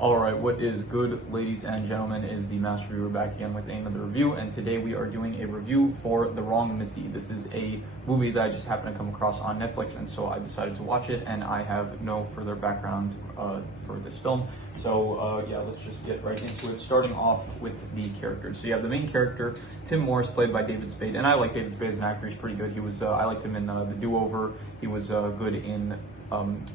Alright, what is good, ladies and gentlemen, is the Master Reviewer back again with another review, and today we are doing a review for The Wrong Missy. This is a movie that I just happened to come across on Netflix, and so I decided to watch it, and I have no further background for this film. So yeah, let's just get right into it, starting off with the characters. So you have the main character, Tim Morris, played by David Spade, and I like David Spade as an actor. He's pretty good. He was, I liked him in The Do-Over. He was good in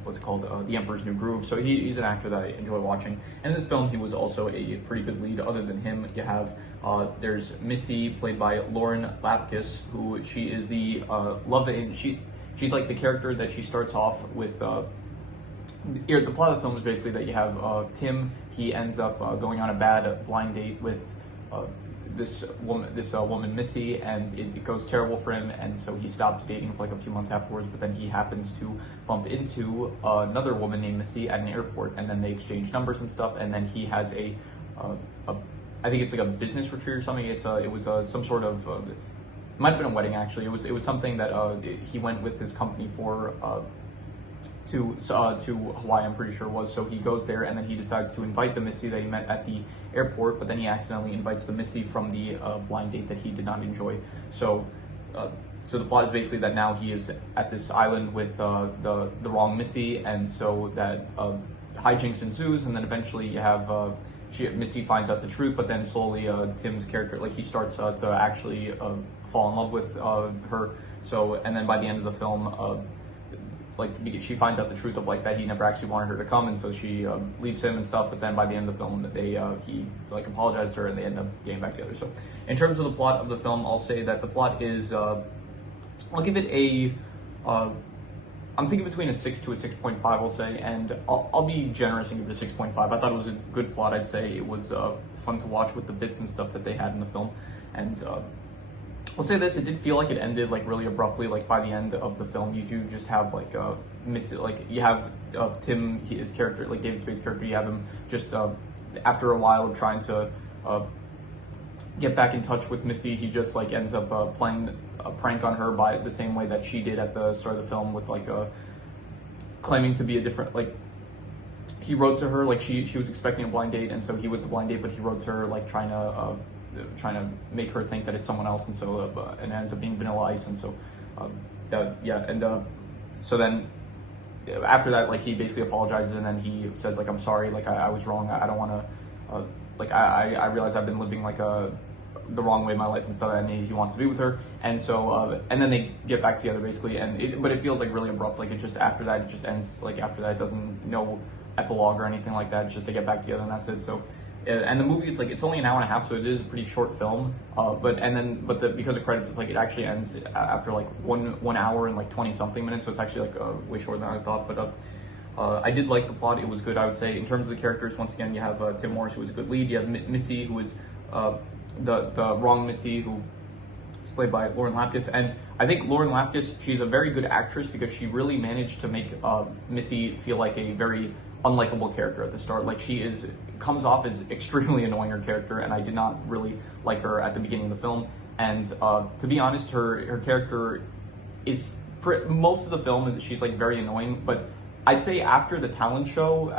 what's called The Emperor's New Groove. So he's an actor that I enjoy watching. And in this film, he was also a pretty good lead. Other than him, you have, there's Missy, played by Lauren Lapkus, who she is the love, and she's like the character that she starts off with. The plot of the film is basically that you have Tim. He ends up going on a bad blind date with this woman Missy, and it goes terrible for him, and so he stopped dating for like a few months afterwards. But then he happens to bump into another woman named Missy at an airport, and then they exchange numbers and stuff. And then he has I think it's like a business retreat or something. It was some sort of might have been a wedding actually. It was something that he went with his company for. To Hawaii, I'm pretty sure it was. So he goes there, and then he decides to invite the Missy that he met at the airport, but then he accidentally invites the Missy from the blind date that he did not enjoy. So so the plot is basically that now he is at this island with the wrong Missy, and so that hijinks ensues, and then eventually you have Missy finds out the truth, but then slowly Tim's character, like, he starts to actually fall in love with her. So, and then by the end of the film, like, she finds out the truth of like that he never actually wanted her to come, and so she leaves him and stuff. But then by the end of the film, he like apologized to her, and they end up getting back together. So in terms of the plot of the film, I'll say that the plot is I'll give it a I'm thinking between a 6 to a 6.5, I'll say, and I'll be generous and give it a 6.5. I thought it was a good plot. I'd say it was fun to watch with the bits and stuff that they had in the film, and I'll say this, it did feel like it ended like really abruptly. Like by the end of the film, you do just have like like you have Tim, his character, like David Spade's character, you have him just after a while of trying to get back in touch with Missy, he just like ends up playing a prank on her by the same way that she did at the start of the film, with like claiming to be a different, like, he wrote to her, like she was expecting a blind date, and so he was the blind date, but he wrote to her like trying to make her think that it's someone else, and so and it ends up being Vanilla Ice, and so so then after that, like, he basically apologizes, and then he says like, I'm sorry, like I was wrong, I don't want to like I realize I've been living like the wrong way in my life and stuff, and he wants to be with her, and so and then they get back together basically, but it feels like really abrupt, like it just, after that it just ends, like after that it doesn't, no epilogue or anything like that, it's just they get back together and that's it. So and the movie, it's only an hour and a half, so it is a pretty short film. Because of credits, it's like it actually ends after like one hour and like 20 something minutes. So it's actually like way shorter than I thought. But I did like the plot; it was good, I would say. In terms of the characters, once again, you have Tim Morris, who was a good lead. You have Missy, who is the wrong Missy, who is played by Lauren Lapkus. And I think Lauren Lapkus, she's a very good actress because she really managed to make Missy feel like a very unlikable character at the start. Like, she comes off as extremely annoying, her character, and I did not really like her at the beginning of the film. And to be honest, her character is most of the film, she's like very annoying, but I'd say after the talent show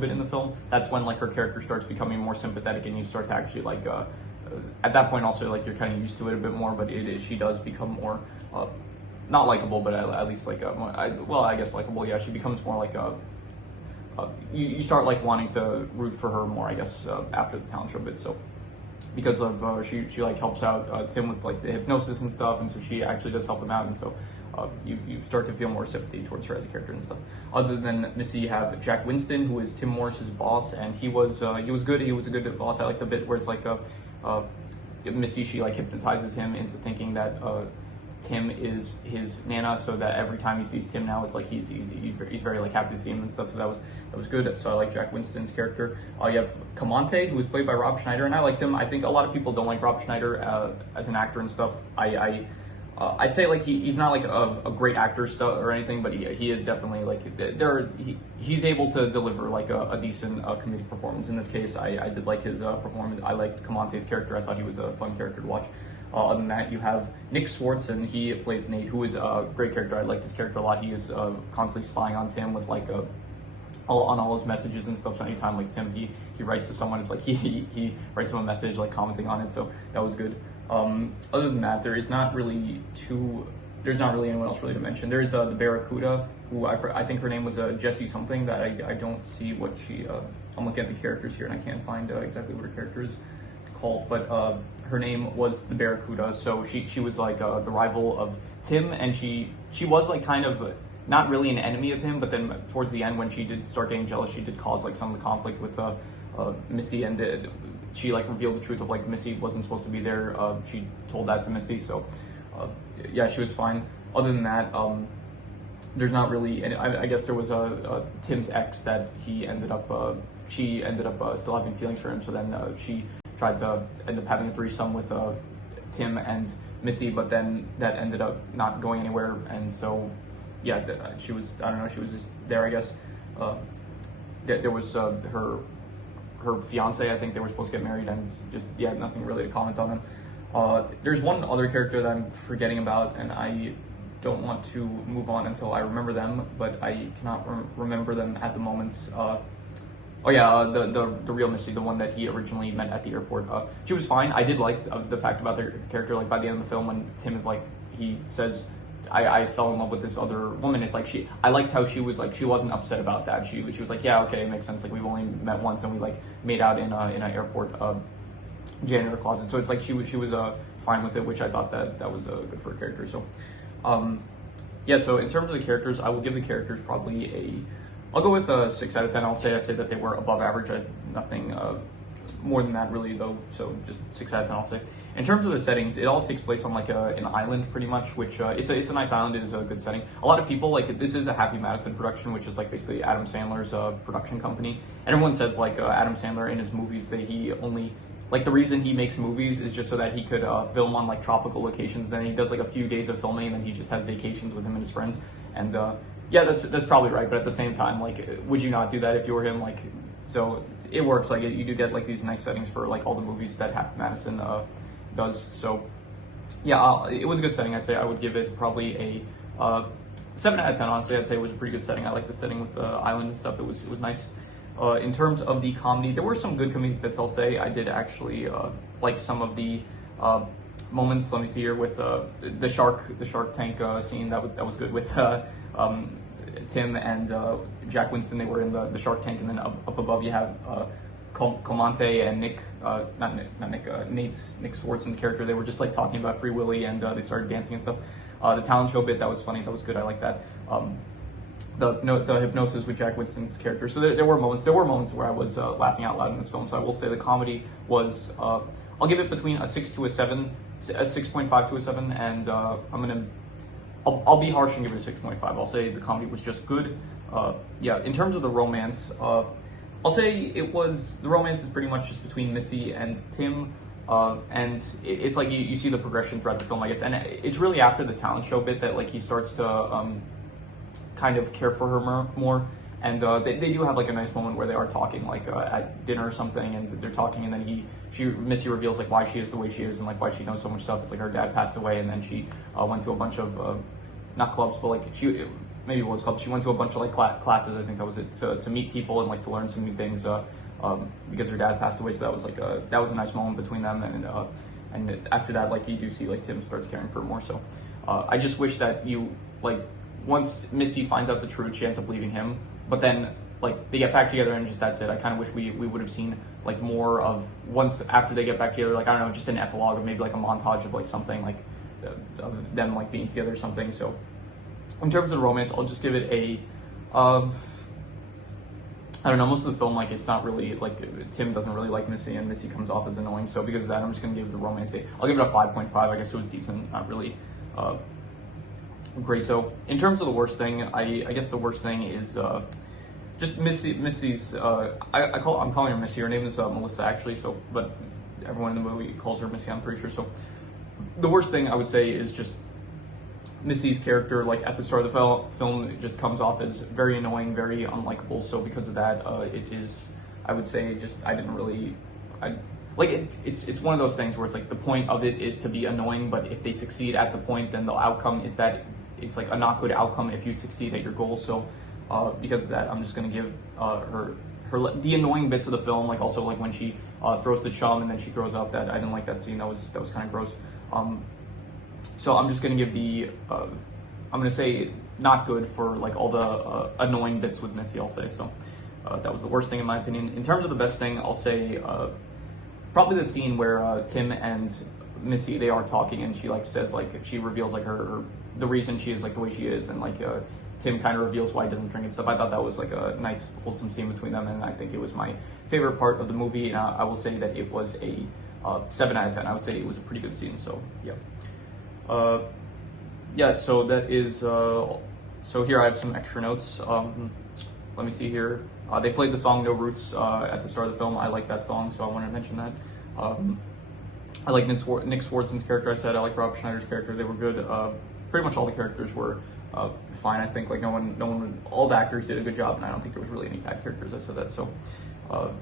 bit in the film, that's when like her character starts becoming more sympathetic, and you start to actually like at that point also, like, you're kind of used to it a bit more, but she does become more not likable, but at least like I guess likable. Yeah, she becomes more like you start like wanting to root for her more, I guess, after the talent show bit. So because of she like helps out Tim with like the hypnosis and stuff, and so she actually does help him out, and so you start to feel more sympathy towards her as a character and stuff. Other than Missy, you have Jack Winston, who is Tim Morris's boss, and he was good. He was a good boss. I like the bit where it's like Missy, she like hypnotizes him into thinking that Tim is his Nana, so that every time he sees Tim now, it's like he's very like happy to see him and stuff. So that was good. So I like Jack Winston's character. You have Camonte, who was played by Rob Schneider, and I liked him. I think a lot of people don't like Rob Schneider as an actor and stuff. I'd say like he's not like a great actor or anything, but he is definitely like he's able to deliver like a decent comedic performance. In this case, I did like his performance. I liked Camonte's character. I thought he was a fun character to watch. Other than that, you have Nick Swartz, and he plays Nate, who is a great character. I like this character a lot. He is constantly spying on Tim with like on all his messages and stuff. So anytime like Tim he writes to someone, it's like he writes him a message like commenting on it. So that was good. Other than that, there's not really anyone else really to mention. There's the Barracuda, who I think her name was Jessie something, that I don't see what she. I'm looking at the characters here and I can't find exactly what her character is called, but her name was the Barracuda. So she was like the rival of Tim, and she was like kind of not really an enemy of him, but then towards the end when she did start getting jealous, she did cause like some of the conflict with Missy, and she like revealed the truth of like Missy wasn't supposed to be there. She told that to Missy, so yeah, she was fine. Other than that, there's not really, and I guess there was Tim's ex that she ended up still having feelings for him, so then she tried to end up having a threesome with Tim and Missy, but then that ended up not going anywhere, and so yeah, she was, I don't know, she was just there, I guess. There was her fiance, I think they were supposed to get married, and just, yeah, nothing really to comment on them. There's one other character that I'm forgetting about, and I don't want to move on until I remember them, but I cannot remember them at the moment. Oh yeah, the real Missy, the one that he originally met at the airport. She was fine. I did like the fact about their character, like by the end of the film when Tim is like, he says, I fell in love with this other woman. It's like I liked how she was like, she wasn't upset about that. She was like, yeah, okay, it makes sense. Like we've only met once and we like made out in an airport janitor closet. So it's like she was fine with it, which I thought that was good for a character. So yeah, so in terms of the characters, I will give the characters probably I'll go with a 6 out of 10. I'd say that they were above average. Nothing more than that really though, so just 6 out of 10 I'll say. In terms of the settings, it all takes place on like an island pretty much, which it's a nice island. It is a good setting. A lot of people, like, this is a Happy Madison production, which is like basically Adam Sandler's production company, and everyone says like Adam Sandler in his movies that he only, like, the reason he makes movies is just so that he could film on like tropical locations. Then he does like a few days of filming and then he just has vacations with him and his friends. And yeah, that's probably right, but at the same time, like, would you not do that if you were him? Like, so it works. Like, you do get like these nice settings for like all the movies that Happy Madison does. So yeah, it was a good setting. I'd say I would give it probably a 7 out of 10. Honestly, I'd say it was a pretty good setting. I like the setting with the island and stuff. It was nice. In terms of the comedy, there were some good comedic bits. I'll say I did actually like some of the moments. Let me see here with the Shark Tank scene. That was good with Tim and Jack Winston. They were in the Shark Tank, and then up above you have Comante and Nick Swartzen's character. They were just like talking about Free Willy, and they started dancing and stuff. The talent show bit, that was funny. That was good. I like that. The hypnosis with Jack Winston's character. So there were moments where I was laughing out loud in this film. So I will say the comedy was, I'll give it between a 6 to a 7, a 6.5 to a 7, and I'll be harsh and give it a 6.5. I'll say the comedy was just good. Yeah, in terms of the romance, I'll say the romance is pretty much just between Missy and Tim. And it's like you see the progression throughout the film, I guess. And it's really after the talent show bit that like he starts to kind of care for her more. And they do have like a nice moment where they are talking like at dinner or something, and they're talking, and then Missy reveals like why she is the way she is and like why she knows so much stuff. It's like her dad passed away, and then she went to a bunch of not clubs, but like maybe it was clubs. She went to a bunch of like classes, I think that was it, to meet people and like to learn some new things because her dad passed away. So that was like that was a nice moment between them, and after that, like, you do see like Tim starts caring for her more. So I just wish that once Missy finds out the truth, she ends up leaving him, but then like they get back together and just that's it. I kind of wish we would have seen like more of once after they get back together, like, I don't know, just an epilogue or maybe like a montage of like something like of them like being together or something. So in terms of romance, I'll just give it I don't know, most of the film, like, it's not really, like, Tim doesn't really like Missy, and Missy comes off as annoying, so because of that, I'm just going to give the romance I'll give it a 5.5, I guess it was decent, not really great, though. In terms of the worst thing, I guess the worst thing is just Missy's, I'm calling her Missy, her name is Melissa, actually, so, but everyone in the movie calls her Missy, I'm pretty sure, so the worst thing I would say is just Missy's character, like, at the start of the film, it just comes off as very annoying, very unlikable. So because of that, it is, I would say, just, I didn't really, it's one of those things where it's like the point of it is to be annoying, but if they succeed at the point, then the outcome is that it's like a not good outcome if you succeed at your goal. So because of that, I'm just gonna give the annoying bits of the film, like also like when she throws the chum and then she throws up. That I didn't like that scene. That was kind of gross. So I'm just gonna give I'm gonna say not good for like all the annoying bits with Missy. I'll say so. That was the worst thing in my opinion. In terms of the best thing, I'll say probably the scene where Tim and Missy, they are talking, and she like says, like, she reveals like the reason she is like the way she is, and like Tim kind of reveals why he doesn't drink and stuff. I thought that was like a nice wholesome scene between them, and I think it was my favorite part of the movie. And I will say that it was a 7 out of 10. I would say it was a pretty good scene. So yeah. Yeah, so that is, so here I have some extra notes. Let me see here. They played the song No Roots at the start of the film. I like that song, so I wanted to mention that. I like Nick Swartzen's character. I said I like Rob Schneider's character. They were good. Pretty much all the characters were fine. I think like all the actors did a good job, and I don't think there was really any bad characters. I said that. So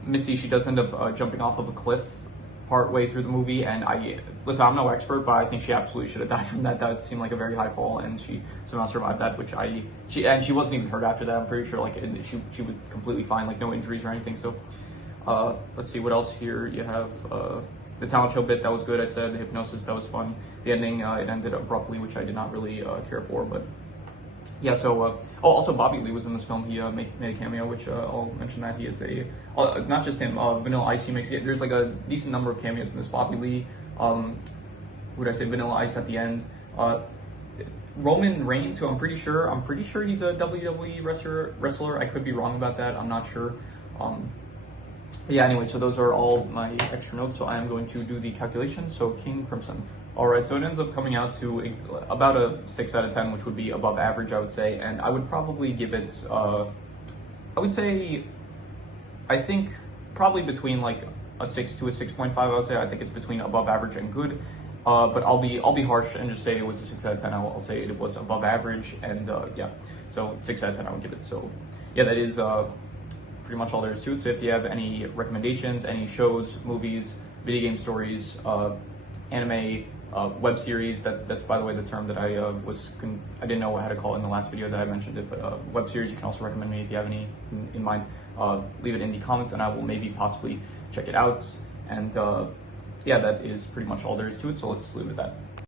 Missy, she does end up jumping off of a cliff part way through the movie, and listen, I'm no expert, but I think she absolutely should have died from that. That seemed like a very high fall, and she somehow survived that, which she wasn't even hurt after that. I'm pretty sure like she was completely fine, like no injuries or anything. So let's see what else here. You have the talent show bit, that was good. I said the hypnosis, that was fun. The ending, it ended abruptly, which I did not really care for, but yeah. So also Bobby Lee was in this film. He made a cameo, which I'll mention that he is not just him. Vanilla Ice, he makes it. There's like a decent number of cameos in this. Bobby Lee, who did I say? Vanilla Ice at the end. Roman Reigns, who I'm pretty sure he's a WWE wrestler. I could be wrong about that. I'm not sure. Yeah, anyway, so those are all my extra notes, so I am going to do the calculation. So King Crimson. All right, so it ends up coming out to about a 6 out of 10, which would be above average, I would say. And I would probably give it, I would say, I think probably between like a 6 to a 6.5, I would say. I think it's between above average and good. But I'll be harsh and just say it was a 6 out of 10. I'll say it was above average, and yeah, so 6 out of 10 I would give it. So yeah, that is pretty much all there is to it. So if you have any recommendations, any shows, movies, video game stories, anime, web series, that's by the way the term that I didn't know how to call it in the last video that I mentioned it, but web series, you can also recommend me if you have any in mind. Leave it in the comments and I will maybe possibly check it out. And yeah, that is pretty much all there is to it, so let's leave it at that.